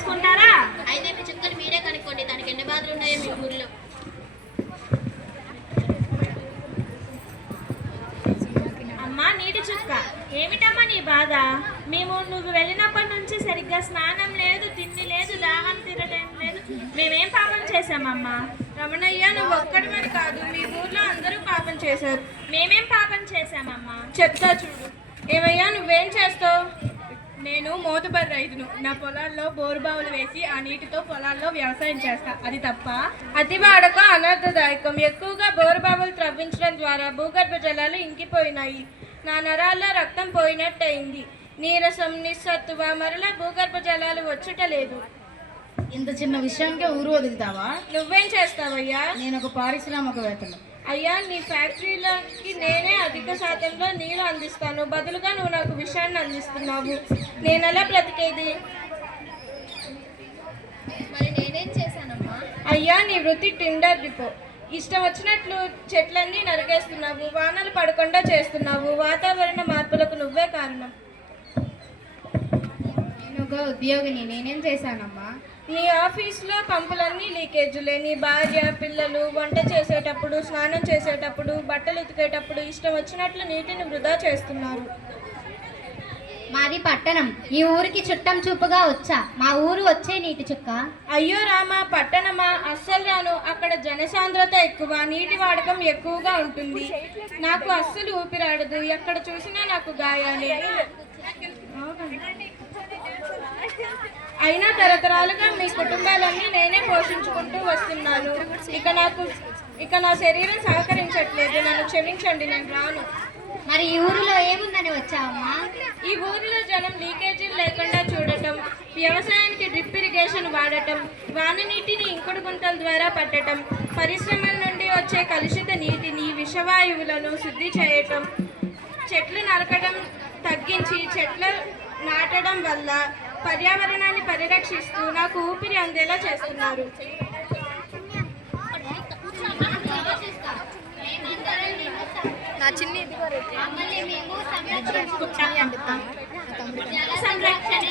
చేసుకుంటారా? అయితే మీ చుక్కలు మీరే కనుక్కోండి. దానికి ఎన్ని బాధలు ఉన్నాయో మీ ఊర్లో. అమ్మా నీటి చుక్క, ఏమిటమ్మా నీ బాధ? మేము నువ్వు వెళ్ళినప్పటి నుంచి సరిగ్గా స్నానం లేదు, తిండి లేదు, దాహం తీరడం లేదు. మేమేం పాపం చేశామమ్మా? రమణయ్య, నువ్వు ఒక్కడివని కాదు, మీ ఊర్లో అందరూ పాపం చేశారు. మేమేం పాపం చేశామమ్మా? చెప్తా చూడు. ఏమయ్యా, నువ్వేం చేస్తావు? నేను మోతుబరి రైతును. నా పొలాల్లో బోరుబావులు వేసి ఆ నీటితో పొలాల్లో వ్యవసాయం చేస్తా. అది తప్ప? అతి వాడకం అనర్థదాయకం. ఎక్కువగా బోరుబావులు త్రవ్వించడం ద్వారా భూగర్భ జలాలు ఇంకిపోయినాయి. నా నరాల్లో రక్తం పోయినట్టయింది. నీరసం, నిస్సత్తువ, మరలా భూగర్భ జలాలు వచ్చుటలేదు. ఇంత చిన్న విషయానికే ఊరు వదులుతావా? నువ్వేం చేస్తావయ్యా? నేను ఒక పారిశ్రామికవేత్తను. అయ్యా, నీ ఫ్యాక్టరీలోకి నేనే అధిక శాతంలో నీరు అందిస్తాను. బదులుగా నువ్వు నాకు విషయాన్ని అందిస్తున్నావు. నేనెలా బ్రతికేది? మరి నేనేం చేశానమ్మా? అయ్యా, నీ వృత్తి టిండర్ డిపో. ఇష్టం వచ్చినట్లు చెట్లన్నీ నరికేస్తున్నావు. వానలు పడకుండా చేస్తున్నావు. వాతావరణ మార్పులకు నువ్వే కారణం. నేను ఒక ఉద్యోగిని. నేనేం చేశానమ్మా? నీ ఆఫీస్లో పంపులన్నీ లీకేజీలే. నీ భార్య, పిల్లలు వంట చేసేటప్పుడు, స్నానం చేసేటప్పుడు, బట్టలు ఉతికేటప్పుడు ఇష్టం వచ్చినట్లు నీటిని వృధా చేస్తున్నారు. మాది పట్టణం. ఈ ఊరికి చుట్టం చూపుగా వచ్చా. మా ఊరు వచ్చే నీటి చుక్క. అయ్యో రామా, పట్టణమా? అస్సలు రాను. అక్కడ జనసాంద్రత ఎక్కువ, నీటి వాడకం ఎక్కువగా ఉంటుంది. నాకు అస్సలు ఊపిరాడదు. ఎక్కడ చూసినా నాకు గాయాలే. అయినా తరతరాలుగా మీ కుటుంబాలన్నీ నేనే పోషించుకుంటూ వస్తున్నాను. ఇక నా శరీరం సహకరించట్లేదు. నన్ను క్షమించండి, నేను రాను. మరి ఈ ఊరిలో ఏముందని వచ్చావమ్మా? ఈ ఊరిలో జనం లీకేజీలు లేకుండా చూడటం, వ్యవసాయానికి డ్రిప్ ఇరిగేషన్ వాడటం, వాన నీటిని ఇంకుడు గుంతల ద్వారా పట్టడం, పరిశ్రమల నుండి వచ్చే కలుషిత నీటిని, విషవాయువులను శుద్ధి చేయటం, చెట్లు నరకడం తగ్గించి చెట్లు నాటడం వల్ల పర్యావరణాన్ని పరిరక్షిస్తూ నాకు ఊపిరి అందేలా చేస్తున్నారు. నా చిన్ని సంరక్షణ